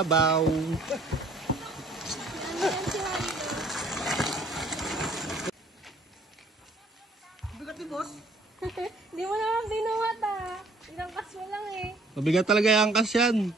ibabaw. Bigat ni boss. Di mo naman binuhat Ilang kas mo lang eh. Mabigat talaga yung angkas yan.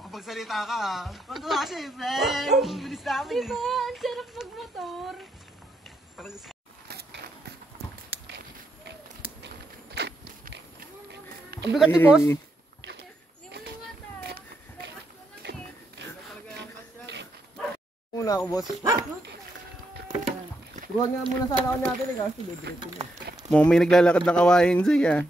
Makapagsalita ka ha. Ano kasi, friend? Bilis namin Diba? Ang sarap magmotor. Ang bigat ni boss. Di mo naman Ilang kas mo lang eh. Muna ako, boss. Turuan nga muna sana ako natin eh, kasi libre-libre mo. Mukhang may naglalakad na kawain siya.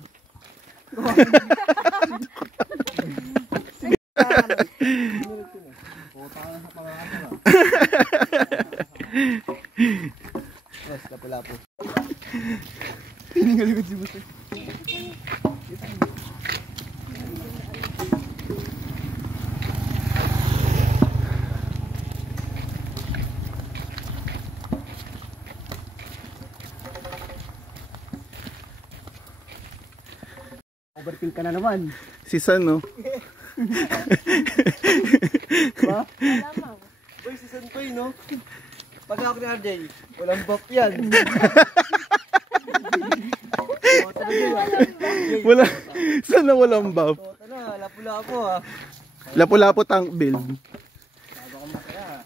Boss, lapo-lapo. Hiningaligod si boss. Overthink ka na naman. Si San, no? Diba? Malamang. Uy, si Santoy, no? Pag ako ni RJ, walang buff yan. Wala. Sana walang buff. Toto na, lapo-lapo ha. Lapu-lapo tank build. Sabi ko masaya.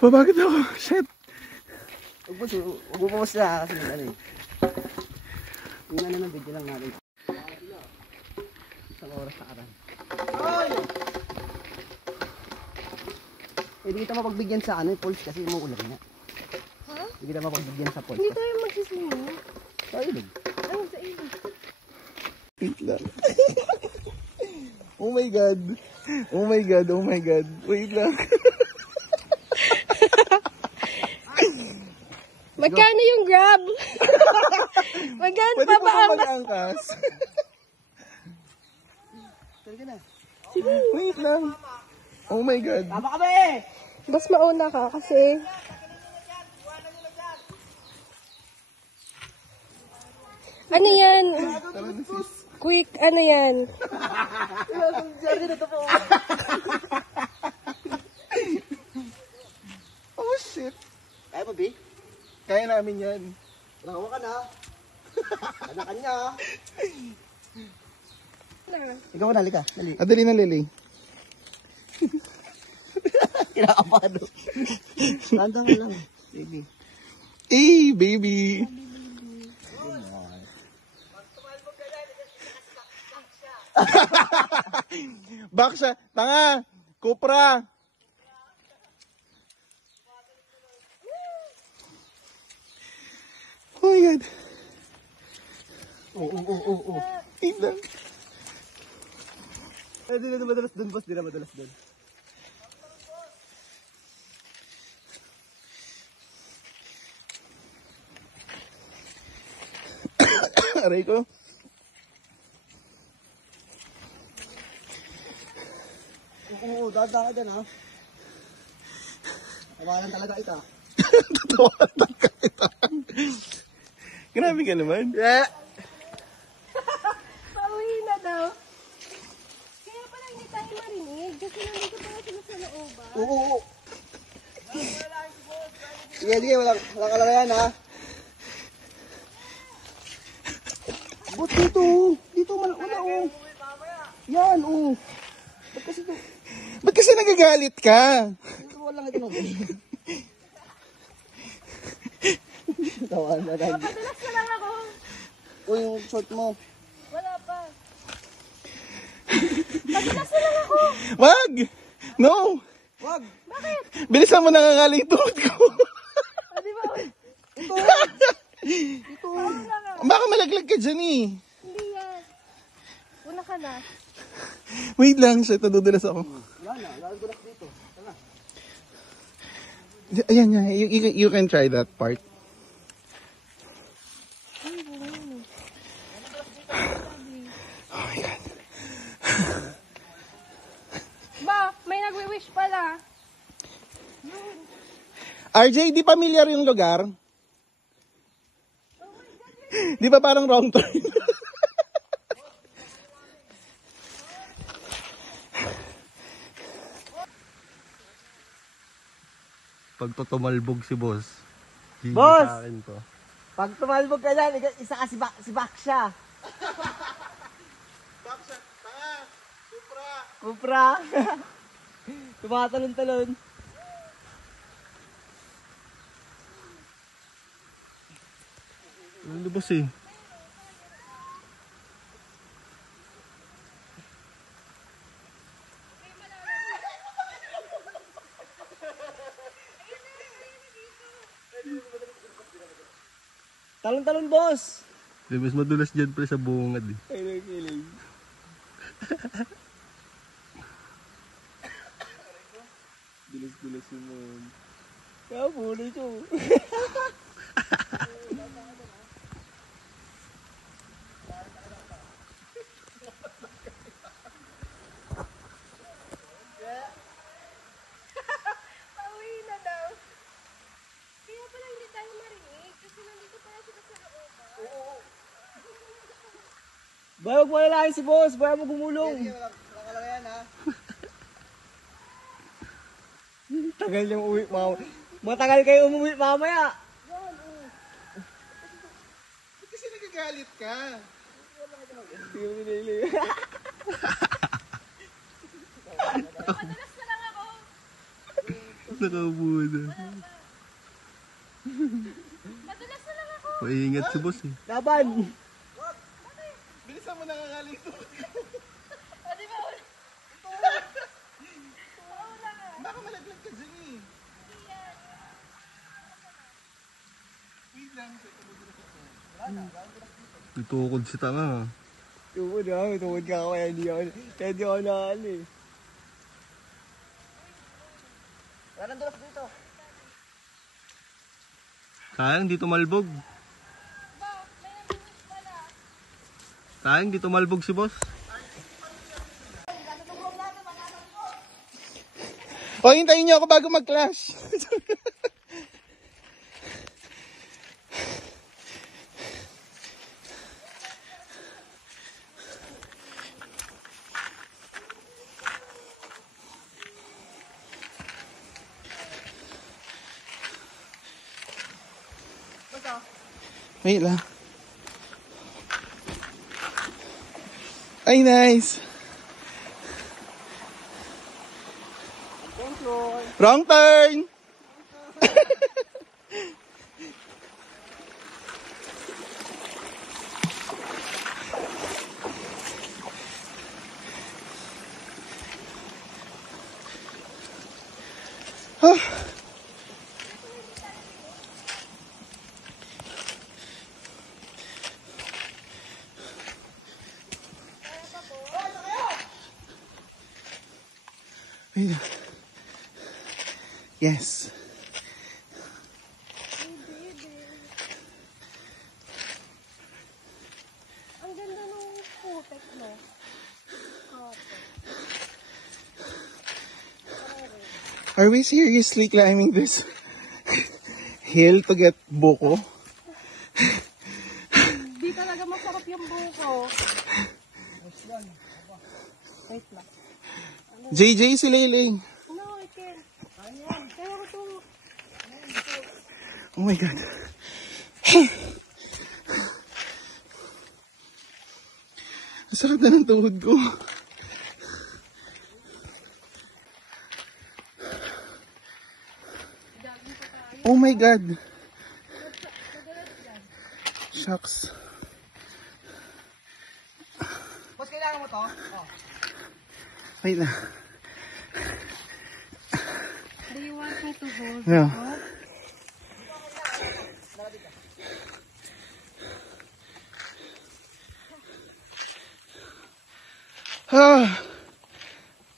Pabagod ako. Shit. Huwag mo masaya kasi ano eh. Yung ano ng video lang natin. Isang oras sa aran. Hindi kita mapagbigyan sa ano, pulse kasi umuulan na. Ha? Hindi kita mapagbigyan sa pulse. Hindi tayo magsisimo. Sa ilog. Ano sa ilog? Wait lang. Oh my God. Oh my God. Oh my God. Wait lang. Magkano yung grab? Magkano Pwede pa po ba ang mag-angkas? Talaga na. Wait lang. Oh my God. Tama ka ba eh? Mas mauna ka kasi ano yan? Tara na sis. Quick, ano yan? Oh shit. Kaya mo, B? Kaya namin yan. Nahawa ka na. Kanya-kanya. Ikaw na, halika. Dali. Adali na Lily. Kinakapado. Tanda ka lang. Baby. Eh, baby. Back siya. Tanga. Cupra. Oh my God. Oo. Wait lang. Eh, di na madalas dun, boss. Di na madalas dun. Aray ko. Oo, dada ka dyan, ha? Tawanan talaga ita. Tatawanan ka kita. Grabe ka naman. Yeah! Pauwi na daw. Kaya pala hindi tayo marinig kasi nandito pala sila sa looban. Oo. Sige, walang kalalayan, ha? Ba't dito? Dito wala, oh. Yan, oh. Ba't kasi ito? Ba't kasi nagagalit ka? Dito walang ito, no? Tawanan na lang. Padalas na lang ako. O, yung short mo. Wala pa. Padalas na lang ako. Wag! No! Wag! Bakit? Bilisan mo nangangali yung tuhod ko. O, di ba? Ito! Ito! Baka malaglag ka dyan eh. Hindi yan. Una ka na. Wait lang, shit, nadudulas ako. Wala na, lalagulak dito. Tara. Ayan, you can try that part. Oh my God. Ba, may nagwi-wish pala. RJ, di familiar yung lugar? Di ba parang wrong turn? Pag tumalbog si boss. GG Boss! sa akin to. Pag tumalbog ka dyan, isa ka si Baksha. Baksha, tanga, Supra. Kupra. Tumatalon-talon. Ano boss eh? Talon-talon, boss. Di mas madulas dyan pre sa bungad eh. Kilig. Dulas-dulas yun nun. Kaya bulo ito. Pauwi na daw. Kaya pala hindi tayo marinig kasi nandito pala sila sa loob. Boy, huwag mo lalahin si boss. Boy, mo gumulong. Tagal yung uwi, matagal kayo umuwi mamaya. Ba't kasi nagagalit ka? Madalas na lang ako. Nakaupo na. Madalas na lang ako. Maingat si boss eh. Laban. Bilisan mo nangangaling to. O, di ba? Baka malaglag ka dyan eh. Wait lang. Itukod si tanga. Tukod ka ako. Kaya di ako naali. Wala nang dulas dito. Sayang di tumalbog. Ba, may naminis pala. Sayang di tumalbog si boss. O, hintayin niyo ako bago mag-clash. Wait lang. Ay, nice. Wrong turn. Wait. Yes. Ang ganda nung putek mo. Are we seriously climbing this hill to get buko? Di talaga masarap yung buko. Wait lang. JJ si Leiling. No, I can't. Kaya ko to. Oh my God. Ang sarap na ng tuhod ko. Oh my God. Shucks. Boss, kailangan mo to? Oh. Wait na. Do you want me to hold? No.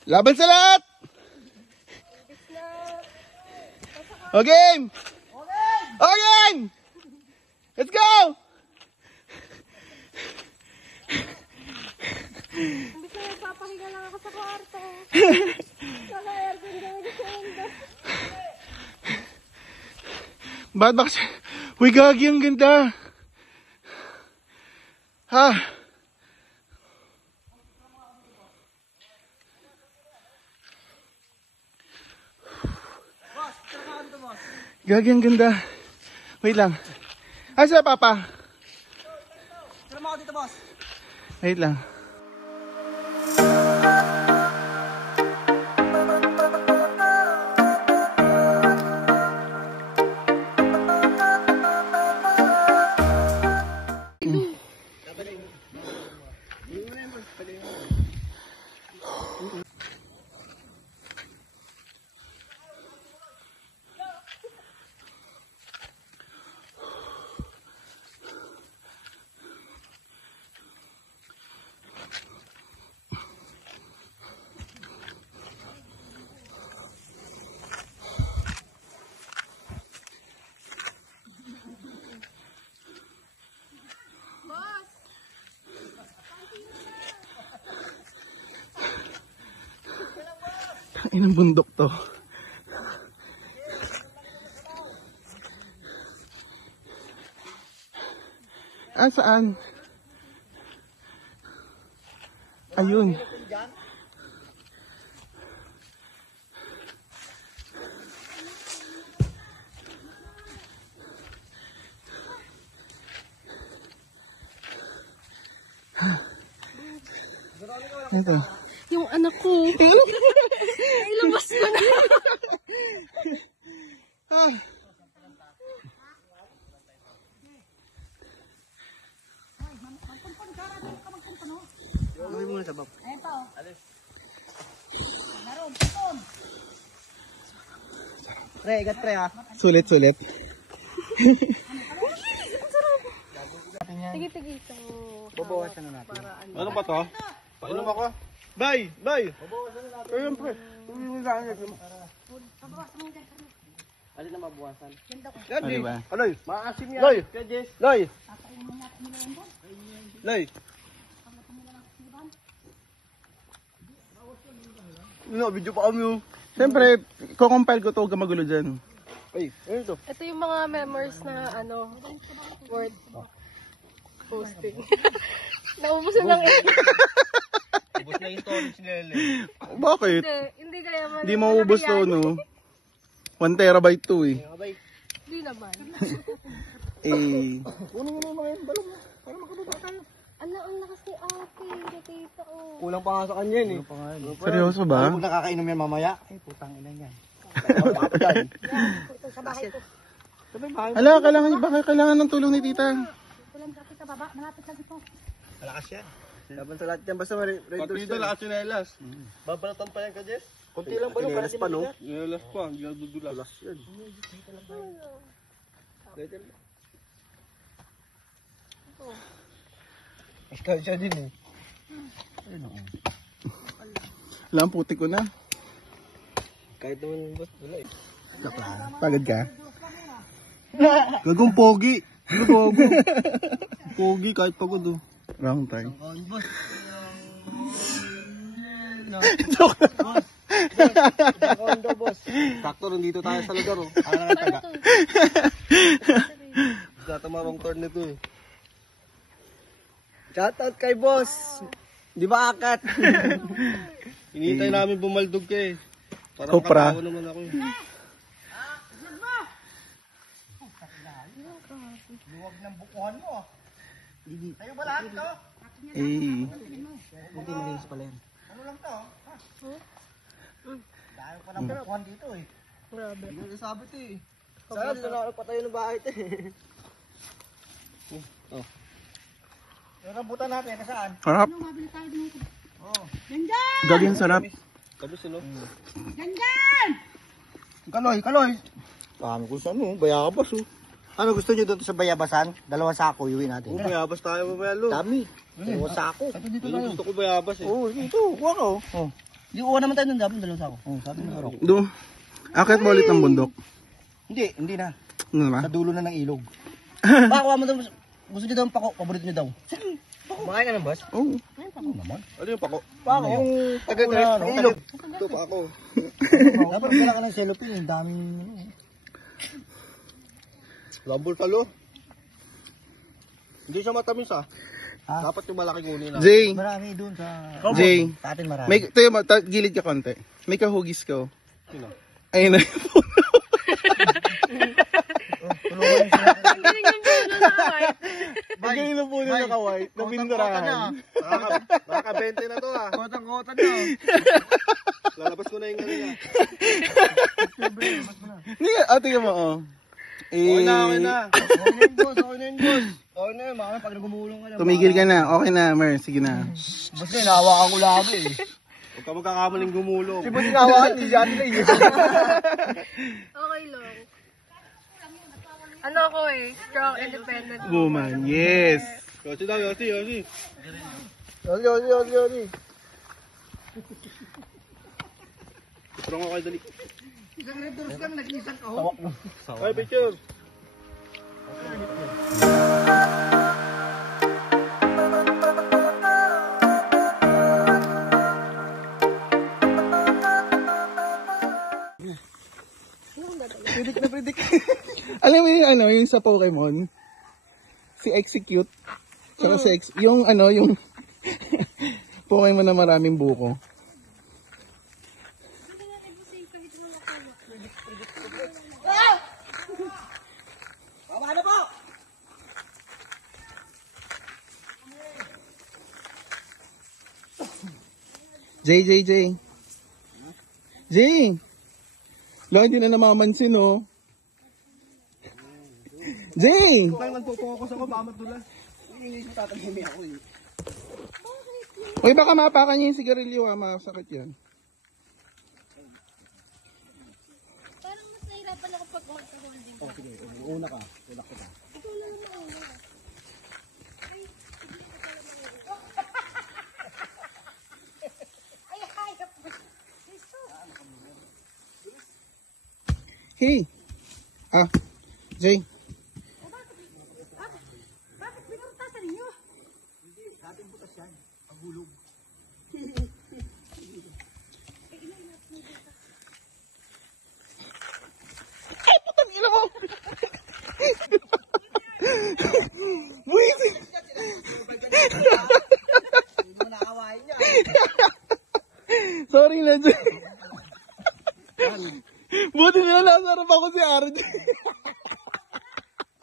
Laban sa lahat! O game! O game! Let's go! Hindi ko nagpapahinga lang ako sa kwarto. Naka-aircon kami sa window. Ba't ba kasi? Uy, gagi, ang ganda! Ha? Boss, trabaho dito, boss. Gagi, ang ganda. Wait lang. Asa papa? Tara mo ako dito, boss. Wait lang. Inang bundok to. Ah, saan? Ayun. Ito. Yung anak ko. Ay, labas mo na. Ah. Gawin mo na sa bab. Pre, igat pre ha. Sulit. Sige, sige. So, Babawasan na natin. para ano. Ano ba to? Painom ako. Bay! Ayun pre. Alin na mabawasan? Yan, diba? Aloy, Maasim yan. Loy! Kaya Jess. Loy! Loy! Ano, video pa kami oh. Siyempre, kukompile ko to, huwag ka magulo dyan. Ay, ano ito? Ito yung mga memories na ano, worth posting. Naubos na lang eh. Ubus na yung storage nila. Bakit? Hindi kaya man. Hindi maubos to, no? 1 terabyte to eh. Hindi naman. Eh, Kunin mo na yung mga yung balong mo. Para makababa tayo. Ang lakas ni ate. Nakita oh. Kulang pa nga sa kanya yun eh. seryoso ba? Kung nakakainom yan mamaya, eh putang ina yan. Sa bahay ko. Ala, baka kailangan ng tulong ni tita. Walang kapit sa baba. Malapit lang ito. Malakas yan. Laban sa lahat yan. Basta ma-reduce yan. lakas yung nahilas. Babalatan pa yan ka, Jess? Kunti lang ba? Para di mabigat? Nahilas pa, hindi na dudulas. Tulas yan. Ikaw siya din eh. Wala, ang puti ko na. Kahit naman boss, wala eh. Joke lang. Pagod ka? Gagong pogi. Ano pogi? Pogi kahit pagod oh. Wrong time. Kaon boss. Joke lang. Kaon daw boss. Sakto, nandito tayo sa lugar oh. Ano na taga? Gata wrong turn nito eh. Shoutout kay boss. Di ba akat? Hinihintay namin bumaldog ka eh. Para Kopra. makatawa naman ako eh. Luwag ng bukuhan mo ah. Tayo ba lahat to? Eh, Hindi malinis pala yan. Ano lang to? Dahil pa ng bukuhan dito eh. Grabe. Hindi na sabi to eh. Sana dito na patayo ng bahay to eh. Oh. Yung rambutan natin, nasaan? harap. Oh. Gagawin sarap. Kabis ano? Kaloy! Paano kung saan mo? Bayabas oh. Ano gusto nyo doon sa bayabasan? 2 sako, iuwi natin. Oo, bayabas tayo mamaya lo. Dami. 2 sako. Yung gusto ko bayabas eh. Oo, dito. Kuha ka oh. Oh. Di uwa naman tayo doon, dapat 2 sako. Oh, sabi ng araw. Do. Akit mo ulit ng bundok. Hindi na. Ano ba? Sa dulo na ng ilog. Pakuha mo doon. Gusto nyo daw ang pako, paborito nyo daw. Sige. Kumakain ka ng boss? Oo. Ano naman? Ano yung pako? Pako. Yung taga-dress ng ilog. Ito pa ako. Dapat wala ka ng cellophane. Yung daming... Lambol talo. Hindi siya matamis ah. Ha? Dapat yung malaki kunin na. Jay. Marami doon sa... Jay. Sa atin marami. May, tayo, gilid ka konti. May kahugis ko. Sino? Ayun na yung puno. naka-white. Ang galing ng puno naka-white, na pinturahan. Baka 20 na to ah. Kotang-kota na. Lalabas ko na yung ano niya. Hindi, tingnan mo, oh. Okay na. Okay na yun, mga pag nagumulong ka na. Tumigil ka na, okay na, Mer, sige na. Basta hinahawakan ko lagi eh. Huwag ka magkakamaling gumulong. Di ba hinahawakan ni John Ray? Okay lang. Ano ako eh, strong, independent Woman, yes. Yossi daw, Yossi. Yossi. Strong ako kayo, dali. Isang Red Doors kami, nag-isang kahok. Ay, picture. Predict. Alam mo yung ano, yung sa Pokemon? Si Execute. Saka yung ano, yung Pokemon na maraming buko. Ano po? J. Lang, hindi na namamansin, oh. J! Parang nagpo-focus ako, baka matulas. Hindi ko tatagimi ako eh. Uy, baka mapakan niya yung sigarilyo, ha. Masakit yan. Parang mas nahirapan ako pag magka-holding. Oh, sige. Una ka. Tulak ko ka. Ikaw lang naman ako. Ay, hayop. Hey! Jay. Bakit binurtasan niyo? Ay, putang ina mo! Buisit! Hindi mo nakawain niya. Sorry na, Jay. Buti na nasarap ako si RJ.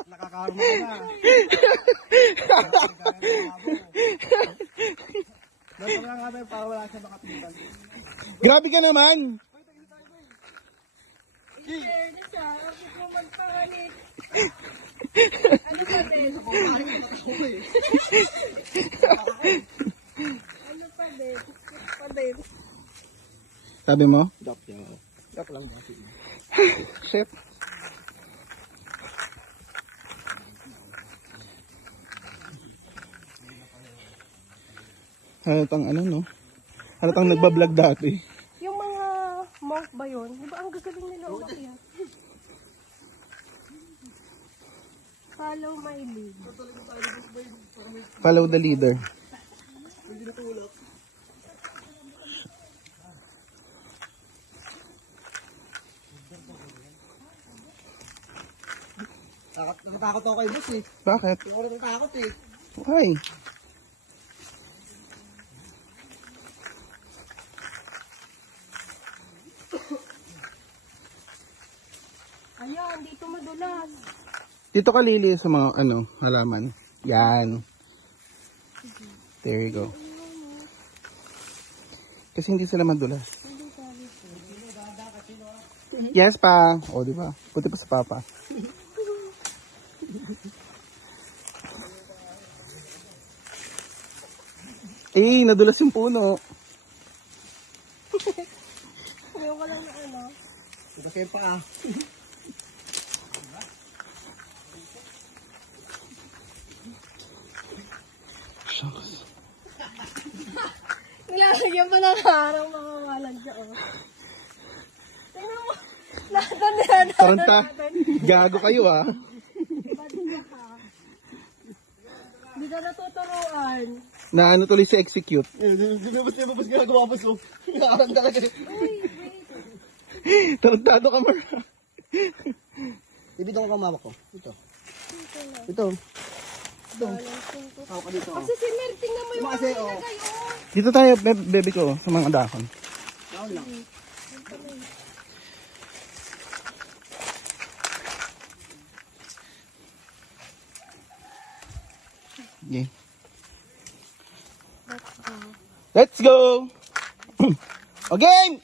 Nakakarma ka na. Dapat nga nga tayo para wala siya makapitan. Grabe ka naman! Fairness ha, bakit mo magpangalit? Ano pa din? Ano pa din? Pa din? Sabi mo? Dap yan. Dap lang ba? Chef. Halatang ano, no? Halatang nagbablog dati. Yung mga monk ba yun? Di ba ang gagaling nila umakyat? Follow my lead. Follow the leader. Natatakot ako kay boss eh. Bakit? Hindi ako natatakot eh. Why? Ayan, dito madulas. Dito ka lili sa mga ano, halaman. Yan. There you go. Kasi hindi sila madulas. Yes pa. O, di ba? Puti pa sa papa. Eh, nadulas yung puno. Ngayon ka lang na ano. Ito kayo pa ah. Shucks. Nilalagyan pa ng harang mga walang siya, oh. Tingnan mo. Natin. Taranta. Gago kayo, ah. Hindi ka natuturuan. Na ano tuloy si Execute. Bubus ginagawa mo so. Nakaran talaga. Tarantado ka, Mar. Ibito ko kamama ko. Ito. Ako ka dito. Kasi si Mer, tingnan mo yung mga Kasi, oh. nilagay, oh. Dito tayo, baby ko, sa mga dahon. Down lang. Okay. Let's go. Let's go! Again!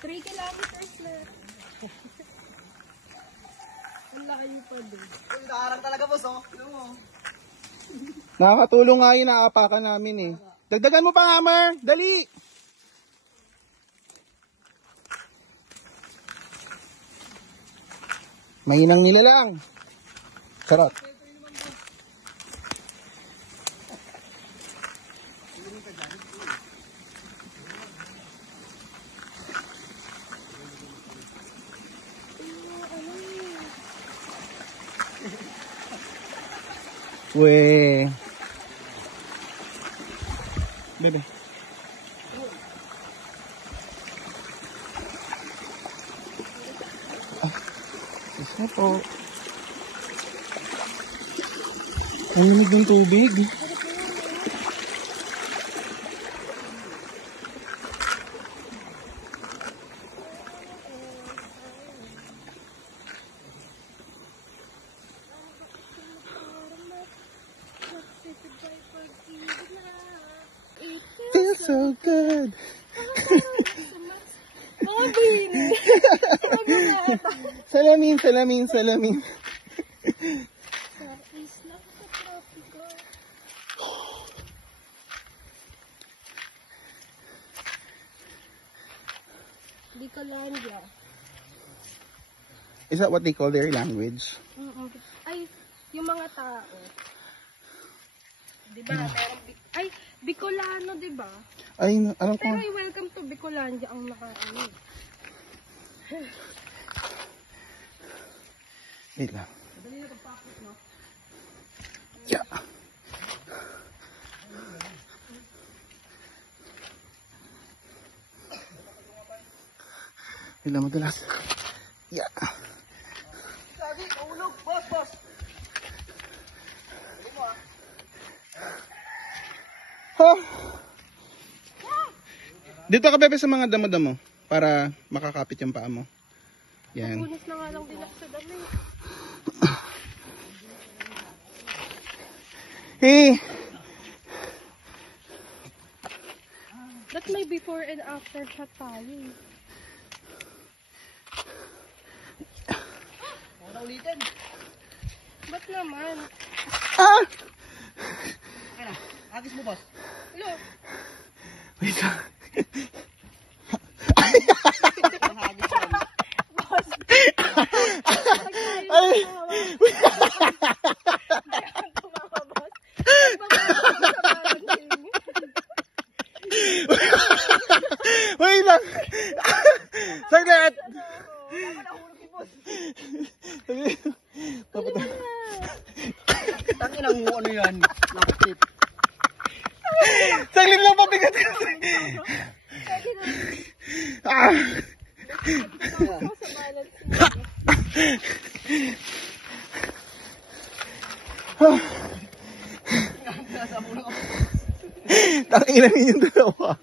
3 kilometers na. Ang layo pa din. Nakarang talaga, boss, oh. Ano mo? Nakakatulong nga yun, naapakan namin eh. Dagdagan mo pa, Hammer! Dali! Mahinang nila lang. Charot. Weh. Bebe. Isa po. Ang lamig ng tubig. Feels so good. Salamin, salamin, salamin. Bicolandia. Is that what they call their language? Ay, yung mga tao. Diba? Ay, Bicolano, diba? Ay, alam ko. Pero ay, welcome to Bicolandia ang naka-ano. Wait lang. Yeah. Wait lang, madulas. Yeah. Sabi, mahulog, boss, boss. Huh? Dito ka, bebe, sa mga damo-damo para makakapit yung paa mo. Yan. Punas na nga lang din ako sa dami. Hey! That may before and after shot tayo. Ulitin. Ba't naman? Ah! Kaya na, agis mo, boss. Hello? Wait lang. Ay! Wait lang! Saglit! Tangin ang ano yan. Nakatip. Saglit lang, pabigat ka. Ah! Tangina niyo yung dalawa.